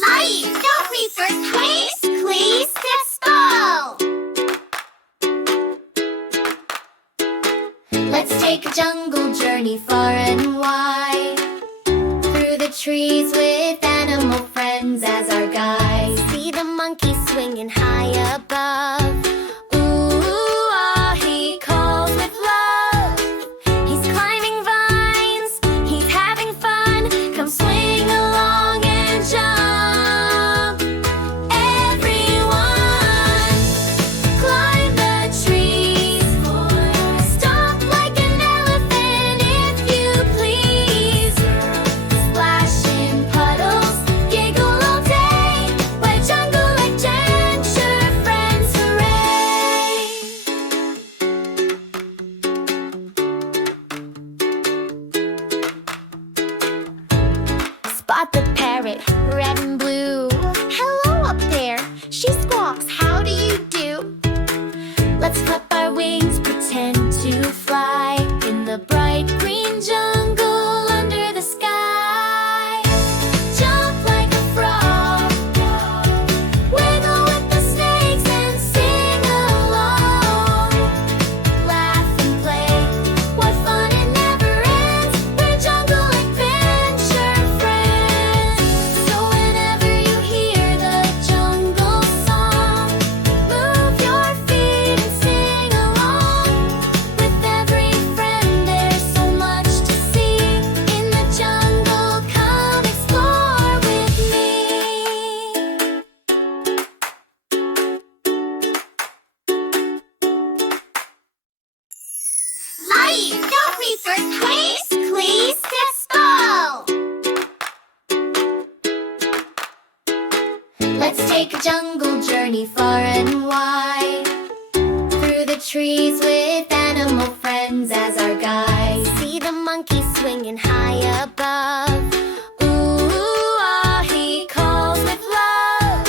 Light, don't be for please, please, dispo. Let's take a jungle journey far and wide, through the trees with animal friends as our guide. See the monkey swinging high above. Oo-oo-aah, he calls with love. He's climbing vines, he's having fun. Come swing along and jump. Everyone, climb the trees. Stomp like an elephant if you please. Splash in puddles, giggle all day. We're jungle adventure friends, hooray! Spot the parrot, red and blue. Hello up there, she squawks, how do you do? Let's flap our wings, pretend to fly in the bright green jungle under the sky. Jump like a frog, wiggle with the snakes and sing along. Laugh and play, what fun, it never ends. We're jungle adventure friends. So whenever you hear the jungle song, move your feet and sing along. With every friend there's so much to see. In the jungle, come explore with me. Light, don't be for please, please, dispo. Let's take a jungle journey far and wide, through the trees with animal friends as our guide. See the monkey swinging high above. Oo-oo-aah, he calls with love.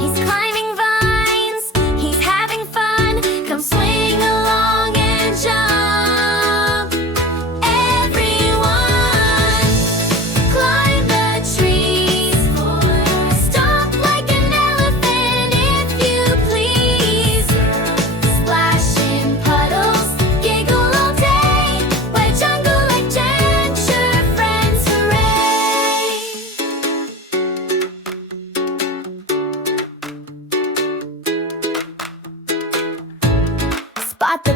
He's climbing vines, he's having fun. Come swing along and jump. Everyone, climb the trees. Stomp like an elephant if you please. Splash in puddles, giggle all day. We're jungle adventure friends, hooray! Spot the